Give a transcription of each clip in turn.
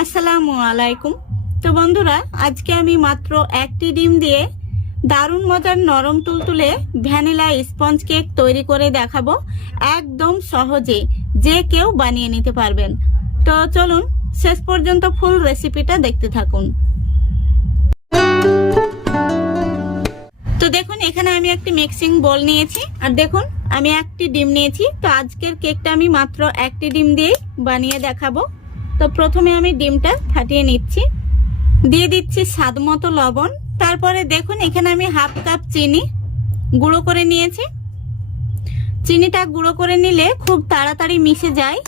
আসসালামু আলাইকুম। তো বন্ধুরা, আজকে আমি মাত্র একটি ডিম দিয়ে দারুণ মজার নরম তুলতুলে ভ্যানিলা স্পঞ্জ কেক তৈরি করে দেখাবো, একদম সহজে যে কেউ বানিয়ে নিতে পারবেন। তো চলুন শেষ পর্যন্ত ফুল রেসিপিটা দেখতে থাকুন। তো দেখুন, এখানে আমি একটি মিক্সিং বোল নিয়েছি, আর দেখুন আমি একটি ডিম নিয়েছি। তো আজকের কেকটা আমি মাত্র একটি ডিম দিয়েই বানিয়ে দেখাবো। তো প্রথমে আমি ডিমটা ফাটিয়ে নিচ্ছি, দিয়ে দিচ্ছি স্বাদ মতো লবণ। তারপরে দেখুন এখানে আমি হাফ কাপ চিনি গুঁড়ো করে নিয়েছি। চিনিটা গুঁড়ো করে নিলে খুব তাড়াতাড়ি মিশে যায়।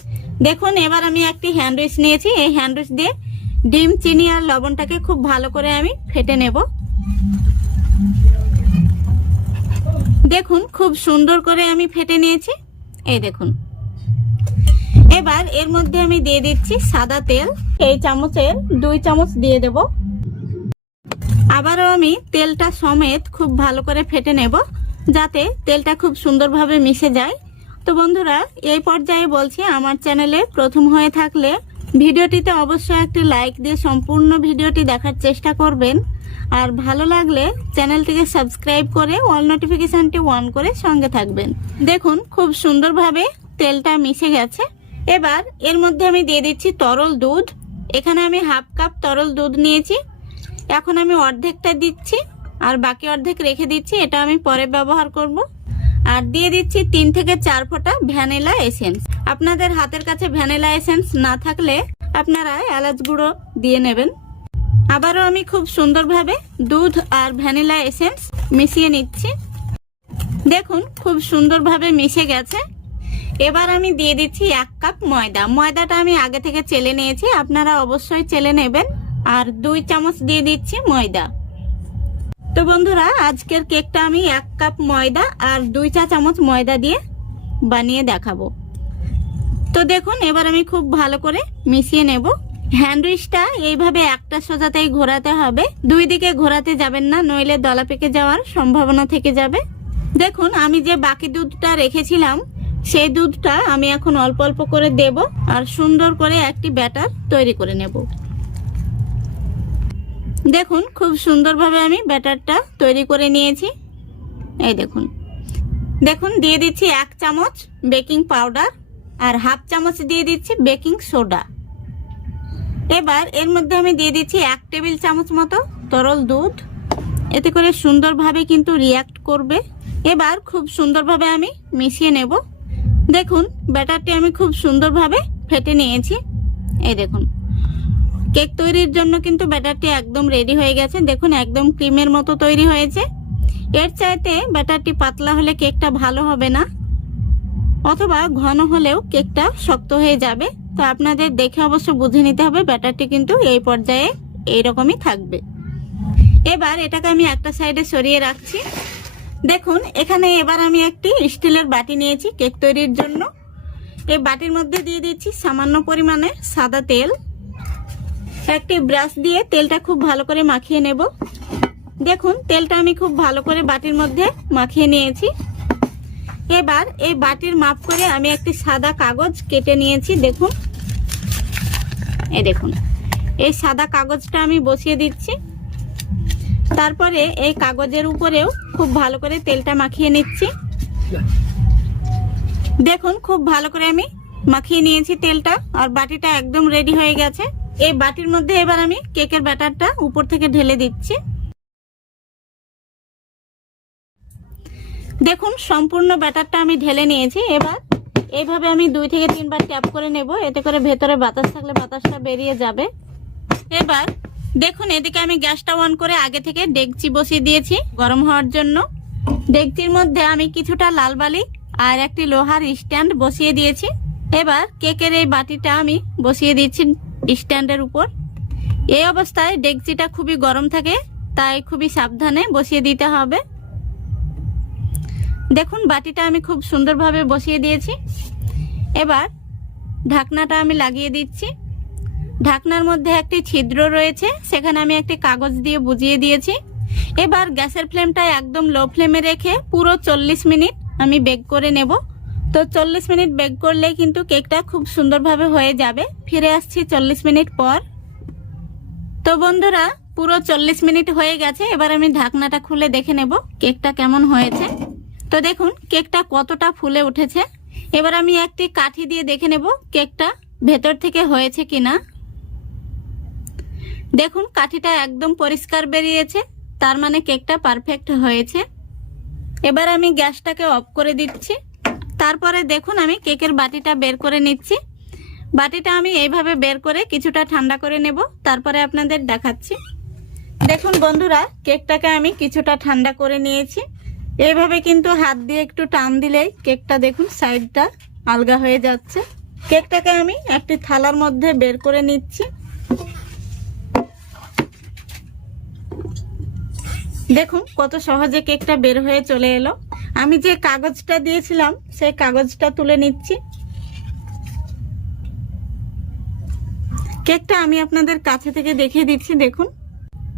দেখুন এবার আমি একটি হ্যান্ডউইচ নিয়েছি, এই হ্যান্ডউইচ দিয়ে ডিম, চিনি আর লবণটাকে খুব ভালো করে আমি ফেটে নেব। দেখুন খুব সুন্দর করে আমি ফেটে নিয়েছি, এই দেখুন। এবার এর মধ্যে আমি দিয়ে দিচ্ছি সাদা তেল, এই চামচের 2 চামচ দিয়ে দেব। আবারও আমি তেলটা সমেত খুব ভালো করে ফেটে নেব, যাতে তেলটা খুব সুন্দরভাবে মিশে যায়। তো বন্ধুরা, এই পর্যায়ে বলছি, আমার চ্যানেলে প্রথম হয়ে থাকলে ভিডিওটিতে অবশ্যই একটি লাইক দিয়ে সম্পূর্ণ ভিডিওটি দেখার চেষ্টা করবেন, আর ভালো লাগলে চ্যানেলটিকে সাবস্ক্রাইব করে অল নোটিফিকেশনটি অন করে সঙ্গে থাকবেন। দেখুন খুব সুন্দরভাবে তেলটা মিশে গেছে। এবার এর মধ্যে আমি দিয়ে দিচ্ছি তরল দুধ। এখানে আমি হাফ কাপ তরল দুধ নিয়েছি, এখন আমি অর্ধেকটা দিচ্ছি আর বাকি অর্ধেক রেখে দিচ্ছি, এটা আমি পরে ব্যবহার করব। আর দিয়ে দিচ্ছি 3 থেকে 4 ফোঁটা ভ্যানিলা এসেন্স। আপনাদের হাতের কাছে ভ্যানিলা এসেন্স না থাকলে আপনারা এলাচ গুঁড়ো দিয়ে নেবেন। আবারও আমি খুব সুন্দরভাবে দুধ আর ভ্যানিলা এসেন্স মিশিয়ে নিচ্ছি। দেখুন খুব সুন্দরভাবে মিশে গেছে। এবার আমি দিয়ে দিচ্ছি 1 কাপ ময়দা। ময়দাটা আমি আগে থেকে চেলে নিয়েছি, আপনারা অবশ্যই চেলে নেবেন। আর 2 চামচ দিয়ে দিচ্ছি ময়দা। তো বন্ধুরা, আজকের কেকটা আমি 1 কাপ ময়দা আর 2 চা চামচ ময়দা দিয়ে বানিয়ে দেখাবো। তো দেখুন এবার আমি খুব ভালো করে মিশিয়ে নেব। হ্যান্ডউইচটা এইভাবে একটা সোজাতেই ঘোরাতে হবে, 2 দিকে ঘোরাতে যাবেন না, নইলে দলা পেকে যাওয়ার সম্ভাবনা থেকে যাবে। দেখুন আমি যে বাকি দুধটা রেখেছিলাম, সেই দুধটা আমি এখন অল্প অল্প করে দেব আর সুন্দর করে একটি ব্যাটার তৈরি করে নেব। দেখুন খুব সুন্দরভাবে আমি ব্যাটারটা তৈরি করে নিয়েছি, এই দেখুন। দেখুন দিয়ে দিচ্ছি 1 চামচ বেকিং পাউডার আর হাফ চামচ দিয়ে দিচ্ছি বেকিং সোডা। এবার এর মধ্যে আমি দিয়ে দিচ্ছি 1 টেবিল চামচ মতো তরল দুধ, এতে করে সুন্দরভাবে কিন্তু রিঅ্যাক্ট করবে। এবার খুব সুন্দরভাবে আমি মিশিয়ে নেব। দেখুন ব্যাটারটি আমি খুব সুন্দরভাবে ফেটে নিয়েছি, এই দেখুন। কেক তৈরির জন্য কিন্তু ব্যাটারটি একদম রেডি হয়ে গেছে। দেখুন একদম ক্রিমের মতো তৈরি হয়েছে। এর চাইতে ব্যাটারটি পাতলা হলে কেকটা ভালো হবে না, অথবা ঘন হলেও কেকটা শক্ত হয়ে যাবে। তো আপনাদের দেখে অবশ্য বুঝে নিতে হবে, ব্যাটারটি কিন্তু এই পর্যায়ে এইরকমই থাকবে। এবার এটাকে আমি একটা সাইডে সরিয়ে রাখছি। দেখুন এখানে এবার আমি একটি স্টিলের বাটি নিয়েছি কেক তৈরির জন্য। এই বাটির মধ্যে দিয়ে দিচ্ছি সামান্য পরিমাণে সাদা তেল। একটি ব্রাশ দিয়ে তেলটা খুব ভালো করে মাখিয়ে নেব। দেখুন তেলটা আমি খুব ভালো করে বাটির মধ্যে মাখিয়ে নিয়েছি। এবার এই বাটির মাপ করে আমি একটি সাদা কাগজ কেটে নিয়েছি। দেখুন এই দেখুন, এই সাদা কাগজটা আমি বসিয়ে দিচ্ছি। তারপরে এই কাগজের উপরেও খুব ভালো করে তেলটা মাখিয়ে নিচ্ছি। দেখুন খুব ভালো করে আমি মাখিয়ে নিয়েছি তেলটা, আর বাটিটা একদম রেডি হয়ে গেছে। এই বাটির মধ্যে এবার আমি কেকের ব্যাটারটা উপর থেকে ঢেলে দিচ্ছি। দেখুন সম্পূর্ণ ব্যাটারটা আমি ঢেলে নিয়েছি। এবার এইভাবে আমি 2 থেকে 3 বার ট্যাপ করে নেব, এতে করে ভেতরে বাতাস থাকলে বাতাসটা বেরিয়ে যাবে। এবার দেখুন এদিকে আমি গ্যাসটা অন করে আগে থেকে ডেকচি বসিয়ে দিয়েছি গরম হওয়ার জন্য। ডেকচির মধ্যে আমি কিছুটা লাল বালি আর একটি লোহার স্ট্যান্ড বসিয়ে দিয়েছি। এবার কেকের এই বাটিটা আমি বসিয়ে দিচ্ছি স্ট্যান্ডের উপর। এই অবস্থায় ডেকচিটা খুবই গরম থাকে, তাই খুবই সাবধানে বসিয়ে দিতে হবে। দেখুন বাটিটা আমি খুব সুন্দরভাবে বসিয়ে দিয়েছি। এবার ঢাকনাটা আমি লাগিয়ে দিচ্ছি। ঢাকনার মধ্যে একটি ছিদ্র রয়েছে, সেখানে আমি একটি কাগজ দিয়ে বুজিয়ে দিয়েছি। এবার গ্যাসের ফ্লেমটা একদম লো ফ্লেমে রেখে পুরো 40 মিনিট আমি বেক করে নেব। তো 40 মিনিট বেক করলে কিন্তু কেকটা খুব সুন্দরভাবে হয়ে যাবে। ফিরে আসছি 40 মিনিট পর। তো বন্ধুরা পুরো 40 মিনিট হয়ে গেছে। এবার আমি ঢাকনাটা খুলে দেখে নেব কেকটা কেমন হয়েছে। তো দেখুন কেকটা কতটা ফুলে উঠেছে। এবার আমি একটি কাঠি দিয়ে দেখে নেব কেকটা ভেতর থেকে হয়েছে কিনা। দেখুন কাঠিটা একদম পরিষ্কার বেরিয়েছে, তার মানে কেকটা পারফেক্ট হয়েছে। এবার আমি গ্যাসটাকে অফ করে দিচ্ছি। তারপরে দেখুন আমি কেকের বাটিটা বের করে নিচ্ছি। বাটিটা আমি এইভাবে বের করে কিছুটা ঠান্ডা করে নেব, তারপরে আপনাদের দেখাচ্ছি। দেখুন বন্ধুরা কেকটাকে আমি কিছুটা ঠান্ডা করে নিয়েছি। এইভাবে কিন্তু হাত দিয়ে একটু টান দিলেই কেকটা দেখুন সাইডটা আলগা হয়ে যাচ্ছে। কেকটাকে আমি একটি থালার মধ্যে বের করে নিচ্ছি। দেখুন কত সহজে কেকটা বের হয়ে চলে এলো। আমি যে কাগজটা দিয়েছিলাম সেই কাগজটা তুলে নিচ্ছি। কেকটা আমি আপনাদের কাছে থেকে দেখিয়ে দিচ্ছি। দেখুন,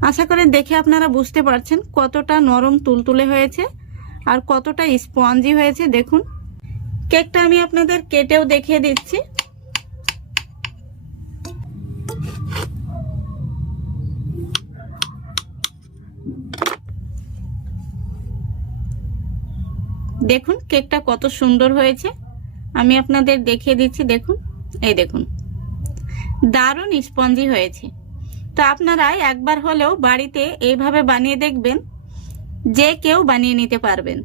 আশা করি দেখে আপনারা বুঝতে পারছেন কতটা নরম তুলতুলে হয়েছে আর কতটা স্পঞ্জি হয়েছে। দেখুন কেকটা আমি আপনাদের কেটেও দেখিয়ে দিচ্ছি। দেখুন কেকটা কত সুন্দর হয়েছে, আমি আপনাদের দেখিয়ে দিচ্ছি। দেখুন, এই দেখুন দারুণ স্পঞ্জি হয়েছে। তো আপনারা একবার হলেও বাড়িতে এইভাবে বানিয়ে দেখবেন, যে কেউ বানিয়ে নিতে পারবেন।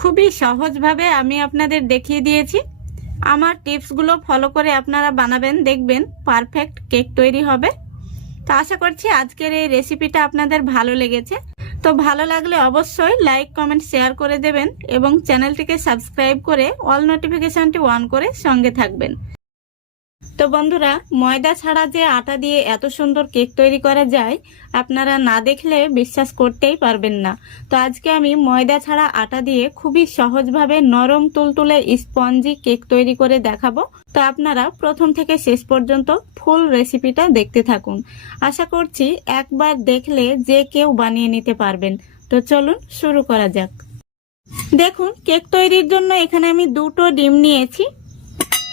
খুবই সহজভাবে আমি আপনাদের দেখিয়ে দিয়েছি। আমার টিপসগুলো ফলো করে আপনারা বানাবেন, দেখবেন পারফেক্ট কেক তৈরি হবে। তো আশা করছি আজকের এই রেসিপিটা আপনাদের ভালো লেগেছে। তো ভালো লাগলে অবশ্যই লাইক কমেন্ট শেয়ার করে দেবেন এবং চ্যানেলটিকে সাবস্ক্রাইব করে অল নোটিফিকেশনটি অন করে সঙ্গে থাকবেন। তো বন্ধুরা ময়দা ছাড়া যে আটা দিয়ে এত সুন্দর কেক তৈরি করা যায় আপনারা না দেখলে বিশ্বাস করতেই পারবেন না। তো আজকে আমি ময়দা ছাড়া আটা দিয়ে খুবই সহজভাবে নরম তুলতুলে স্পঞ্জি কেক তৈরি করে দেখাবো। তো আপনারা প্রথম থেকে শেষ পর্যন্ত ফুল রেসিপিটা দেখতে থাকুন। আশা করছি একবার দেখলে যে কেউ বানিয়ে নিতে পারবেন। তো চলুন শুরু করা যাক। দেখুন কেক তৈরির জন্য এখানে আমি 2টো ডিম নিয়েছি।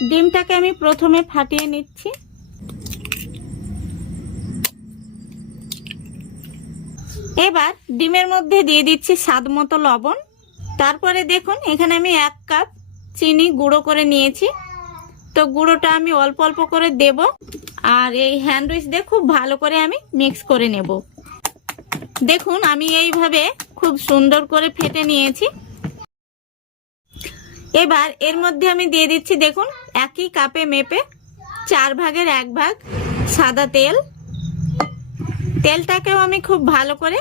ডিমটাকে আমি প্রথমে ফাটিয়ে নিচ্ছি। এবার ডিমের মধ্যে দিয়ে দিচ্ছি স্বাদ মতো লবণ। তারপরে দেখুন এখানে আমি 1 কাপ চিনি গুঁড়ো করে নিয়েছি। তো গুঁড়োটা আমি অল্প অল্প করে দেব আর এই হ্যান্ড উইচ দিয়ে খুব ভালো করে আমি মিক্স করে নেব। দেখুন আমি এইভাবে খুব সুন্দর করে ফেটে নিয়েছি। এবার এর মধ্যে আমি দিয়ে দিচ্ছি দেখুন একই কাপে মেপে 4 ভাগের 1 ভাগ সাদা তেল। তেলটাকেও আমি খুব ভালো করে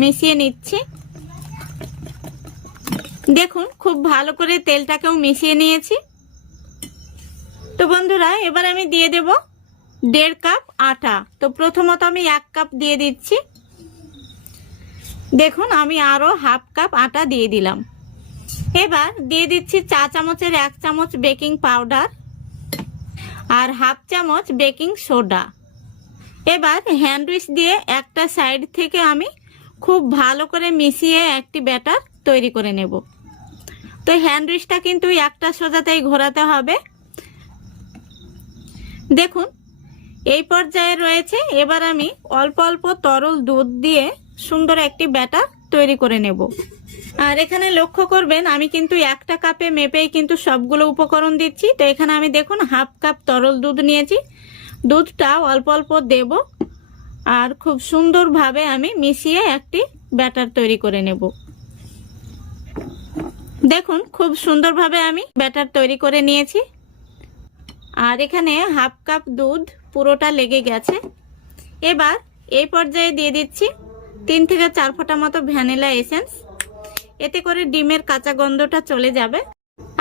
মিশিয়ে নিচ্ছি। দেখুন খুব ভালো করে তেলটাকেও মিশিয়ে নিয়েছি। তো বন্ধুরা এবার আমি দিয়ে দেব 1.5 কাপ আটা। তো প্রথমত আমি 1 কাপ দিয়ে দিচ্ছি। দেখুন আমি আরো হাফ কাপ আটা দিয়ে দিলাম। এবার দিয়ে দিচ্ছি চা চামচের 1 চামচ বেকিং পাউডার আর হাফ চামচ বেকিং সোডা। এবার হ্যান্ড উইচ দিয়ে একটা সাইড থেকে আমি খুব ভালো করে মিশিয়ে একটি ব্যাটার তৈরি করে নেব। তো হ্যান্ড উইচটা কিন্তু একটা সোজাতেই ঘোরাতে হবে। দেখুন এই পর্যায়ে রয়েছে। এবার আমি অল্প অল্প তরল দুধ দিয়ে সুন্দর একটি ব্যাটার তৈরি করে নেব। আর এখানে লক্ষ্য করবেন আমি কিন্তু 1টা কাপে মেপেই কিন্তু সবগুলো উপকরণ দিচ্ছি। তো এখানে আমি দেখুন হাফ কাপ তরল দুধ নিয়েছি। দুধটা অল্প অল্প দেব আর খুব সুন্দরভাবে আমি মিশিয়ে একটি ব্যাটার তৈরি করে নেব। দেখুন খুব সুন্দরভাবে আমি ব্যাটার তৈরি করে নিয়েছি। আর এখানে হাফ কাপ দুধ পুরোটা লেগে গেছে। এবার এই পর্যায়ে দিয়ে দিচ্ছি 3 থেকে 4 ফোঁটা মতো ভ্যানিলা এসেন্স। এতে করে ডিমের কাঁচা গন্ধটা চলে যাবে।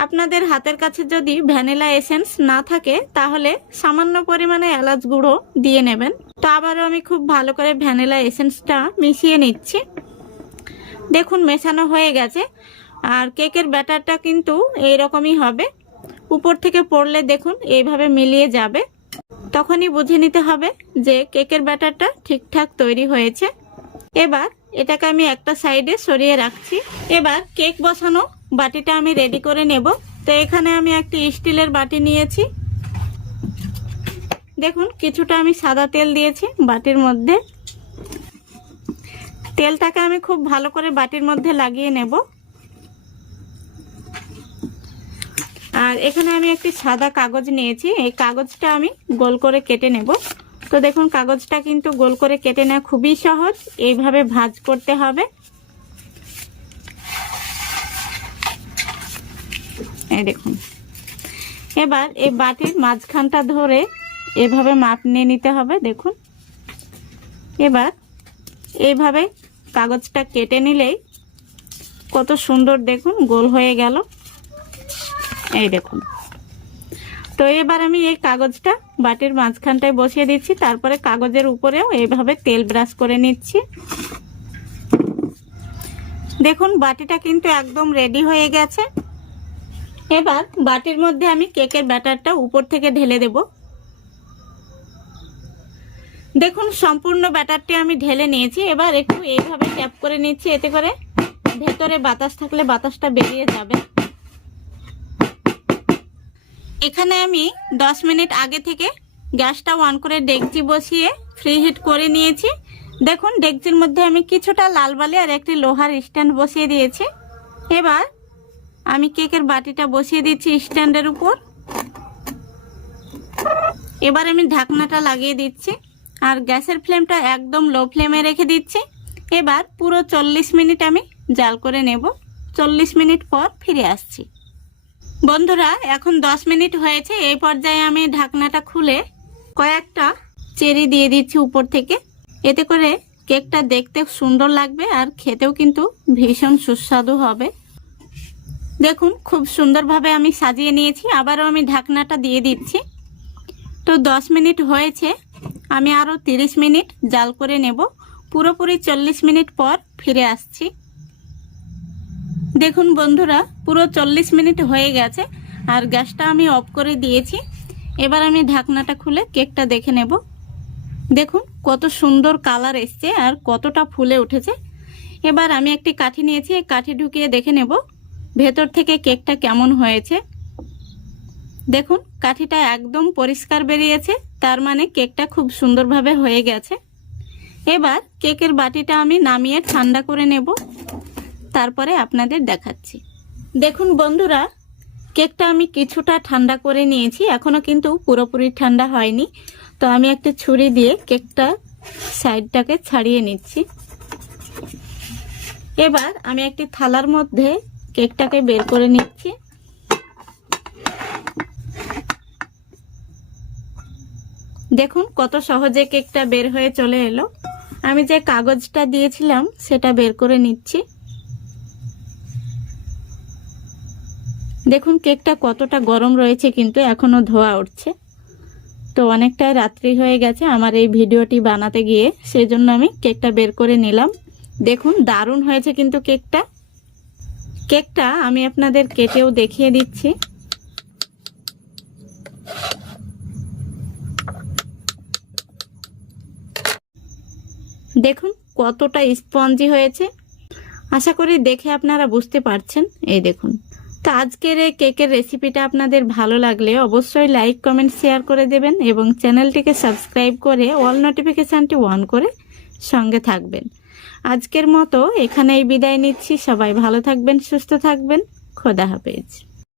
আপনাদের হাতের কাছে যদি ভ্যানিলা এসেন্স না থাকে তাহলে সামান্য পরিমাণে এলাচ গুঁড়ো দিয়ে নেবেন। তো আবারও আমি খুব ভালো করে ভ্যানিলা এসেন্সটা মিশিয়ে নিচ্ছি। দেখুন মেশানো হয়ে গেছে। আর কেকের ব্যাটারটা কিন্তু এইরকমই হবে। উপর থেকে পড়লে দেখুন এইভাবে মিলিয়ে যাবে। তখনই বুঝে নিতে হবে যে কেকের ব্যাটারটা ঠিকঠাক তৈরি হয়েছে। এবার এটাকে আমি একটা সাইডে সরিয়ে রাখছি। এবার কেক বসানো বাটিটা আমি রেডি করে নেব। তো এখানে আমি একটি স্টিলের বাটি নিয়েছি। দেখুন কিছুটা আমি সাদা তেল দিয়েছি বাটির মধ্যে। তেলটাকে আমি খুব ভালো করে বাটির মধ্যে লাগিয়ে নেব। আর এখানে আমি একটি সাদা কাগজ নিয়েছি, এই কাগজটা আমি গোল করে কেটে নেব। তো দেখুন কাগজটা কিন্তু গোল করে কেটে নেওয়া খুবই সহজ, এইভাবে ভাঁজ করতে হবে। এই দেখুন, এবার এই বাটির মাঝখানটা ধরে এভাবে মাপ নিয়ে নিতে হবে। দেখুন এবার এইভাবে কাগজটা কেটে নিলেই কত সুন্দর দেখুন গোল হয়ে গেল। এই দেখুন, তো এবার আমি এই কাগজটা বাটির মাঝখানটায় বসিয়ে দিচ্ছি, তারপরে কাগজের উপরেও এইভাবে তেল ব্রাশ করে নিচ্ছি। দেখুন বাটিটা কিন্তু একদম রেডি হয়ে গেছে। এবার বাটির মধ্যে আমি কেকের ব্যাটারটা উপর থেকে ঢেলে দেব। দেখুন সম্পূর্ণ ব্যাটারটি আমি ঢেলে নিয়েছি। এবার একটু এইভাবে ট্যাপ করে নিচ্ছি, এতে করে ভেতরে বাতাস থাকলে বাতাসটা বেরিয়ে যাবে। এখানে আমি 10 মিনিট আগে থেকে গ্যাসটা অন করে ডেকচি বসিয়ে ফ্রি হিট করে নিয়েছি। দেখুন ডেকচির মধ্যে আমি কিছুটা লাল বালি আর একটি লোহার স্ট্যান্ড বসিয়ে দিয়েছি। এবার আমি কেকের বাটিটা বসিয়ে দিচ্ছি স্ট্যান্ডের উপর। এবার আমি ঢাকনাটা লাগিয়ে দিচ্ছি আর গ্যাসের ফ্লেমটা একদম লো ফ্লেমে রেখে দিচ্ছি। এবার পুরো 40 মিনিট আমি জাল করে নেব। 40 মিনিট পর ফিরে আসছি। বন্ধুরা এখন 10 মিনিট হয়েছে। এই পর্যায়ে আমি ঢাকনাটা খুলে কয়েকটা চেরি দিয়ে দিচ্ছি উপর থেকে, এতে করে কেকটা দেখতে সুন্দর লাগবে আর খেতেও কিন্তু ভীষণ সুস্বাদু হবে। দেখুন খুব সুন্দরভাবে আমি সাজিয়ে নিয়েছি। আবারও আমি ঢাকনাটা দিয়ে দিচ্ছি। তো 10 মিনিট হয়েছে, আমি আরও 30 মিনিট জাল করে নেব। পুরোপুরি 40 মিনিট পর ফিরে আসছি। দেখুন বন্ধুরা পুরো 40 মিনিট হয়ে গেছে আর গ্যাসটা আমি অফ করে দিয়েছি। এবার আমি ঢাকনাটা খুলে কেকটা দেখে নেব। দেখুন কত সুন্দর কালার এসছে আর কতটা ফুলে উঠেছে। এবার আমি একটি কাঠি নিয়েছি, এই কাঠি ঢুকিয়ে দেখে নেব ভেতর থেকে কেকটা কেমন হয়েছে। দেখুন কাঠিটা একদম পরিষ্কার বেরিয়েছে, তার মানে কেকটা খুব সুন্দরভাবে হয়ে গেছে। এবার কেকের বাটিটা আমি নামিয়ে ঠান্ডা করে নেব, তারপরে আপনাদের দেখাচ্ছি। দেখুন বন্ধুরা কেকটা আমি কিছুটা ঠান্ডা করে নিয়েছি, এখনো কিন্তু পুরোপুরি ঠান্ডা হয়নি। তো আমি একটা ছুরি দিয়ে কেকটা সাইডটাকে ছাড়িয়ে নিচ্ছি। এবার আমি একটি থালার মধ্যে কেকটাকে বের করে নিচ্ছি। দেখুন কত সহজে কেকটা বের হয়ে চলে এলো। আমি যে কাগজটা দিয়েছিলাম সেটা বের করে নিচ্ছি। দেখুন কেকটা কতটা গরম রয়েছে, কিন্তু এখনো ধোয়া উঠছে। তো অনেকটাই রাত্রি হয়ে গেছে আমার এই ভিডিওটি বানাতে গিয়ে, সেজন্য আমি কেকটা বের করে নিলাম। দেখুন দারুণ হয়েছে কিন্তু কেকটা আমি আপনাদের কেটেও দেখিয়ে দিচ্ছি। দেখুন কতটা স্পঞ্জি হয়েছে, আশা করি দেখে আপনারা বুঝতে পারছেন। এই দেখুন। তো আজকের এই কেকের রেসিপিটা আপনাদের ভালো লাগলে অবশ্যই লাইক কমেন্ট শেয়ার করে দেবেন এবং চ্যানেলটিকে সাবস্ক্রাইব করে অল নোটিফিকেশানটি অন করে সঙ্গে থাকবেন। আজকের মতো এখানেই বিদায় নিচ্ছি। সবাই ভালো থাকবেন, সুস্থ থাকবেন। খোদা হাফেজ।